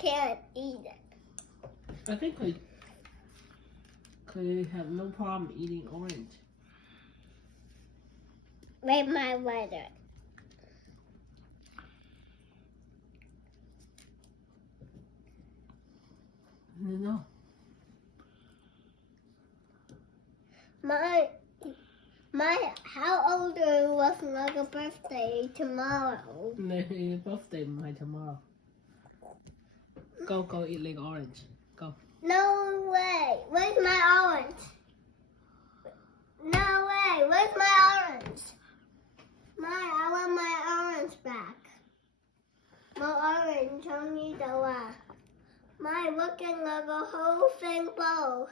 can't eat it. I think could have no problem eating orange. With my weather. No. How old was my birthday tomorrow? Your birthday my tomorrow. Go eat like orange. Go. No way. Where's my orange? No way. Where's my orange? I want my orange back. My orange, I need the one. Looking like a whole thing bowl.